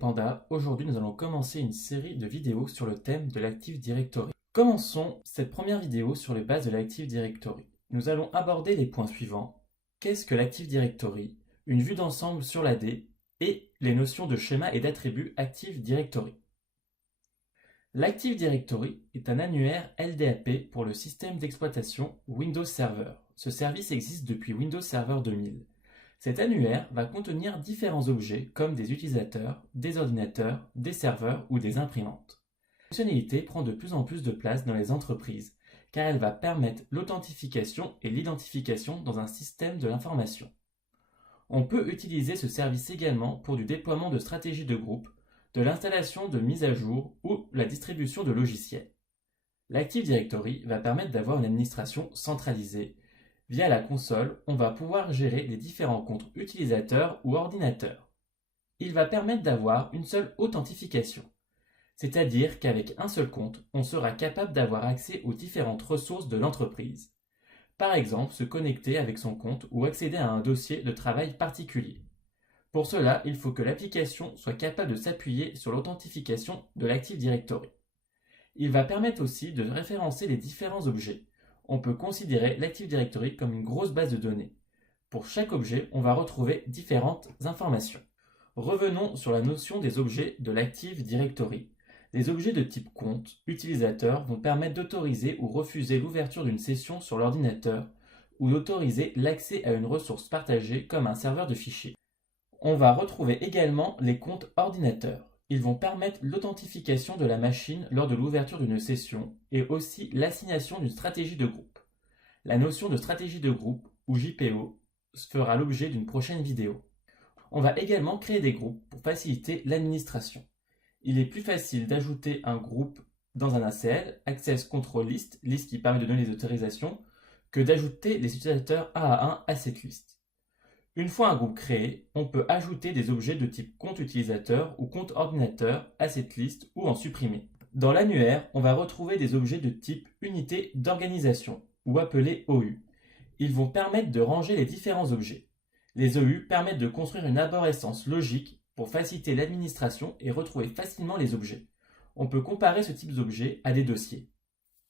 Panda. Aujourd'hui, nous allons commencer une série de vidéos sur le thème de l'Active Directory. Commençons cette première vidéo sur les bases de l'Active Directory. Nous allons aborder les points suivants. Qu'est-ce que l'Active Directory? Une vue d'ensemble sur l'AD et les notions de schéma et d'attributs Active Directory. L'Active Directory est un annuaire LDAP pour le système d'exploitation Windows Server. Ce service existe depuis Windows Server 2000. Cet annuaire va contenir différents objets comme des utilisateurs, des ordinateurs, des serveurs ou des imprimantes. Cette fonctionnalité prend de plus en plus de place dans les entreprises car elle va permettre l'authentification et l'identification dans un système de l'information. On peut utiliser ce service également pour du déploiement de stratégies de groupe, de l'installation de mises à jour ou la distribution de logiciels. L'Active Directory va permettre d'avoir une administration centralisée. Via la console, on va pouvoir gérer les différents comptes utilisateurs ou ordinateurs. Il va permettre d'avoir une seule authentification, c'est-à-dire qu'avec un seul compte, on sera capable d'avoir accès aux différentes ressources de l'entreprise. Par exemple, se connecter avec son compte ou accéder à un dossier de travail particulier. Pour cela, il faut que l'application soit capable de s'appuyer sur l'authentification de l'Active Directory. Il va permettre aussi de référencer les différents objets. On peut considérer l'Active Directory comme une grosse base de données. Pour chaque objet, on va retrouver différentes informations. Revenons sur la notion des objets de l'Active Directory. Les objets de type compte, utilisateur vont permettre d'autoriser ou refuser l'ouverture d'une session sur l'ordinateur ou d'autoriser l'accès à une ressource partagée comme un serveur de fichiers. On va retrouver également les comptes ordinateurs. Ils vont permettre l'authentification de la machine lors de l'ouverture d'une session et aussi l'assignation d'une stratégie de groupe. La notion de stratégie de groupe, ou JPO, fera l'objet d'une prochaine vidéo. On va également créer des groupes pour faciliter l'administration. Il est plus facile d'ajouter un groupe dans un ACL, Access Control List, liste qui permet de donner les autorisations, que d'ajouter les utilisateurs un à un à cette liste. Une fois un groupe créé, on peut ajouter des objets de type compte utilisateur ou compte ordinateur à cette liste ou en supprimer. Dans l'annuaire, on va retrouver des objets de type unité d'organisation ou appelés OU. Ils vont permettre de ranger les différents objets. Les OU permettent de construire une arborescence logique pour faciliter l'administration et retrouver facilement les objets. On peut comparer ce type d'objets à des dossiers.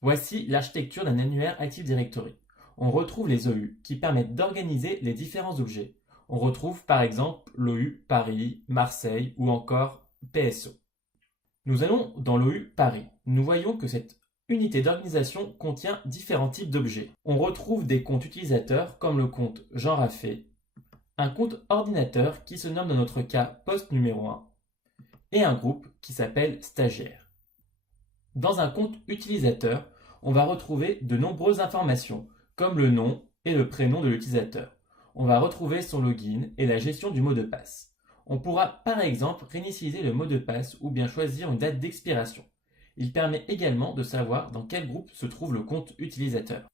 Voici l'architecture d'un annuaire Active Directory. On retrouve les OU qui permettent d'organiser les différents objets. On retrouve par exemple l'OU Paris, Marseille ou encore PSO. Nous allons dans l'OU Paris. Nous voyons que cette unité d'organisation contient différents types d'objets. On retrouve des comptes utilisateurs comme le compte Jean Raffet, un compte ordinateur qui se nomme dans notre cas poste numéro 1 et un groupe qui s'appelle stagiaire. Dans un compte utilisateur, on va retrouver de nombreuses informations comme le nom et le prénom de l'utilisateur. On va retrouver son login et la gestion du mot de passe. On pourra par exemple réinitialiser le mot de passe ou bien choisir une date d'expiration. Il permet également de savoir dans quel groupe se trouve le compte utilisateur.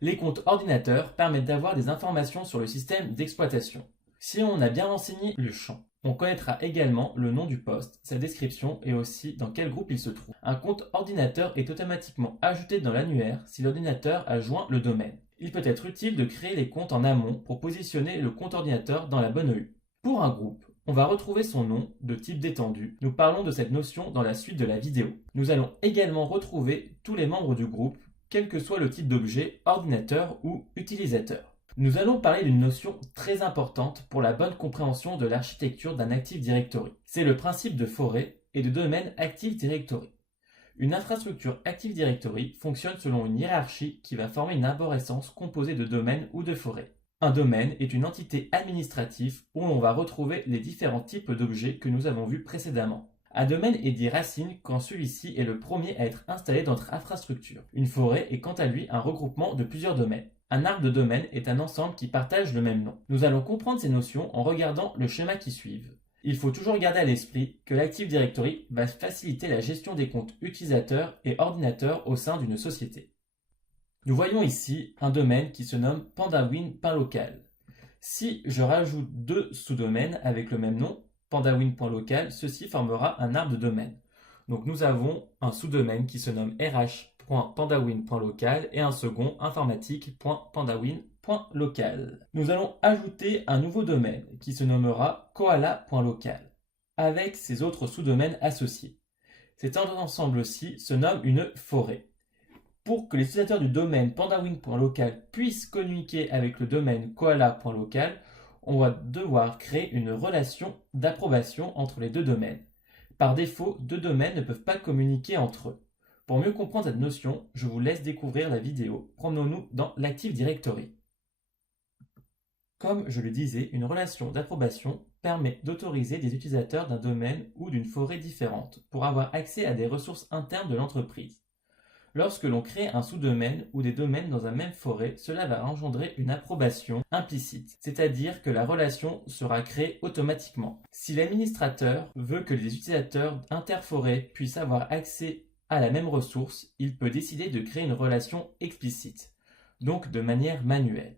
Les comptes ordinateurs permettent d'avoir des informations sur le système d'exploitation. Si on a bien renseigné le champ, on connaîtra également le nom du poste, sa description et aussi dans quel groupe il se trouve. Un compte ordinateur est automatiquement ajouté dans l'annuaire si l'ordinateur a joint le domaine. Il peut être utile de créer les comptes en amont pour positionner le compte ordinateur dans la bonne OU. Pour un groupe, on va retrouver son nom de type détendu. Nous parlons de cette notion dans la suite de la vidéo. Nous allons également retrouver tous les membres du groupe, quel que soit le type d'objet, ordinateur ou utilisateur. Nous allons parler d'une notion très importante pour la bonne compréhension de l'architecture d'un Active Directory. C'est le principe de forêt et de domaine Active Directory. Une infrastructure Active Directory fonctionne selon une hiérarchie qui va former une arborescence composée de domaines ou de forêts. Un domaine est une entité administrative où l'on va retrouver les différents types d'objets que nous avons vus précédemment. Un domaine est dit racine quand celui-ci est le premier à être installé dans notre infrastructure. Une forêt est quant à lui un regroupement de plusieurs domaines. Un arbre de domaine est un ensemble qui partage le même nom. Nous allons comprendre ces notions en regardant le schéma qui suit. Il faut toujours garder à l'esprit que l'Active Directory va faciliter la gestion des comptes utilisateurs et ordinateurs au sein d'une société. Nous voyons ici un domaine qui se nomme pandawin.local. Si je rajoute deux sous-domaines avec le même nom, pandawin.local, ceci formera un arbre de domaine. Donc nous avons un sous-domaine qui se nomme rh.pandawin.local et un second informatique.pandawin.local. Nous allons ajouter un nouveau domaine qui se nommera koala.local. avec ses autres sous-domaines associés. Cet ensemble-ci se nomme une forêt. Pour que les utilisateurs du domaine pandawin.local puissent communiquer avec le domaine koala.local, on va devoir créer une relation d'approbation entre les deux domaines. Par défaut, deux domaines ne peuvent pas communiquer entre eux. Pour mieux comprendre cette notion, je vous laisse découvrir la vidéo. Promenons-nous dans l'Active Directory. Comme je le disais, une relation d'approbation permet d'autoriser des utilisateurs d'un domaine ou d'une forêt différente pour avoir accès à des ressources internes de l'entreprise. Lorsque l'on crée un sous-domaine ou des domaines dans une même forêt, cela va engendrer une approbation implicite, c'est-à-dire que la relation sera créée automatiquement. Si l'administrateur veut que les utilisateurs interforêts puissent avoir accès à la même ressource, il peut décider de créer une relation explicite, donc de manière manuelle.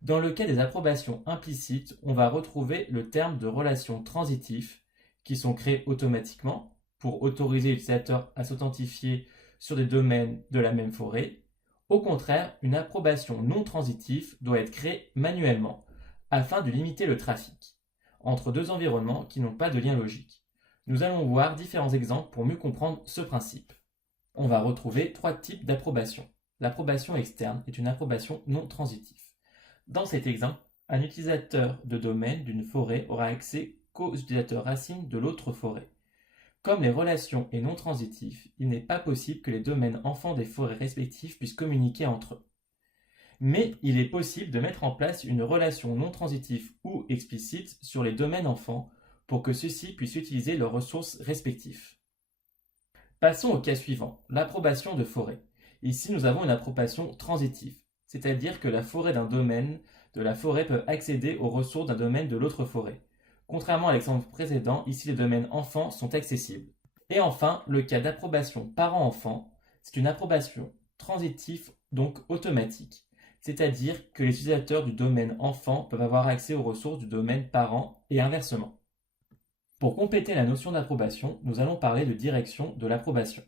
Dans le cas des approbations implicites, on va retrouver le terme de relations transitifs qui sont créées automatiquement pour autoriser l'utilisateur à s'authentifier sur des domaines de la même forêt. Au contraire, une approbation non transitive doit être créée manuellement afin de limiter le trafic entre deux environnements qui n'ont pas de lien logique. Nous allons voir différents exemples pour mieux comprendre ce principe. On va retrouver trois types d'approbation. L'approbation externe est une approbation non transitive. Dans cet exemple, un utilisateur de domaine d'une forêt aura accès qu'aux utilisateurs racines de l'autre forêt. Comme les relations est non transitif, il n'est pas possible que les domaines enfants des forêts respectives puissent communiquer entre eux. Mais il est possible de mettre en place une relation non transitive ou explicite sur les domaines enfants pour que ceux-ci puissent utiliser leurs ressources respectives. Passons au cas suivant, l'approbation de forêt. Ici, nous avons une approbation transitive, c'est-à-dire que la forêt d'un domaine de la forêt peut accéder aux ressources d'un domaine de l'autre forêt. Contrairement à l'exemple précédent, ici les domaines enfants sont accessibles. Et enfin, le cas d'approbation parent-enfant, c'est une approbation transitive, donc automatique. C'est-à-dire que les utilisateurs du domaine enfant peuvent avoir accès aux ressources du domaine parent et inversement. Pour compléter la notion d'approbation, nous allons parler de direction de l'approbation.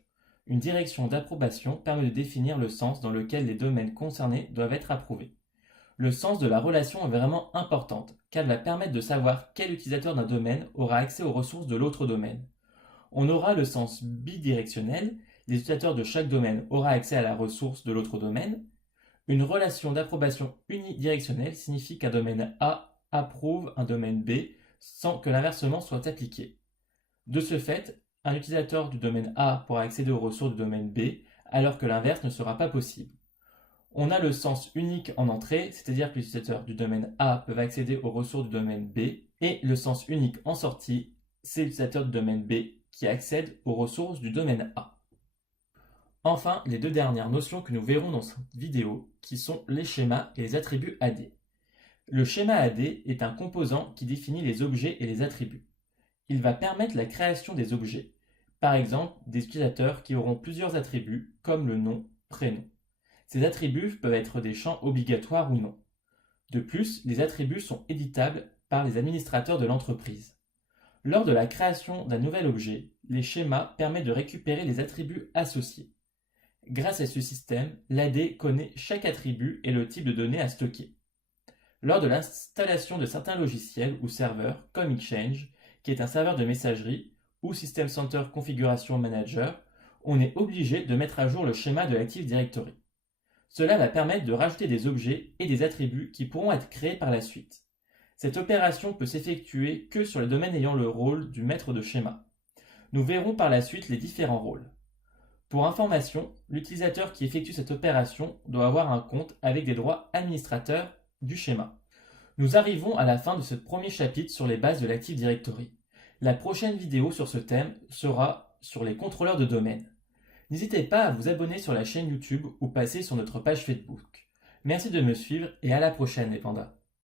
Une direction d'approbation permet de définir le sens dans lequel les domaines concernés doivent être approuvés. Le sens de la relation est vraiment importante, car elle va permettre de savoir quel utilisateur d'un domaine aura accès aux ressources de l'autre domaine. On aura le sens bidirectionnel, les utilisateurs de chaque domaine auront accès à la ressource de l'autre domaine. Une relation d'approbation unidirectionnelle signifie qu'un domaine A approuve un domaine B sans que l'inversement soit appliqué. De ce fait, un utilisateur du domaine A pourra accéder aux ressources du domaine B, alors que l'inverse ne sera pas possible. On a le sens unique en entrée, c'est-à-dire que les utilisateurs du domaine A peuvent accéder aux ressources du domaine B, et le sens unique en sortie, c'est l'utilisateur du domaine B qui accède aux ressources du domaine A. Enfin, les deux dernières notions que nous verrons dans cette vidéo, qui sont les schémas et les attributs AD. Le schéma AD est un composant qui définit les objets et les attributs. Il va permettre la création des objets, par exemple des utilisateurs qui auront plusieurs attributs, comme le nom, prénom. Ces attributs peuvent être des champs obligatoires ou non. De plus, les attributs sont éditables par les administrateurs de l'entreprise. Lors de la création d'un nouvel objet, les schémas permettent de récupérer les attributs associés. Grâce à ce système, l'AD connaît chaque attribut et le type de données à stocker. Lors de l'installation de certains logiciels ou serveurs, comme Exchange, qui est un serveur de messagerie, ou System Center Configuration Manager, on est obligé de mettre à jour le schéma de l'Active Directory. Cela va permettre de rajouter des objets et des attributs qui pourront être créés par la suite. Cette opération peut s'effectuer que sur les domaines ayant le rôle du maître de schéma. Nous verrons par la suite les différents rôles. Pour information, l'utilisateur qui effectue cette opération doit avoir un compte avec des droits administrateurs du schéma. Nous arrivons à la fin de ce premier chapitre sur les bases de l'Active Directory. La prochaine vidéo sur ce thème sera sur les contrôleurs de domaine. N'hésitez pas à vous abonner sur la chaîne YouTube ou passer sur notre page Facebook. Merci de me suivre et à la prochaine les pandas.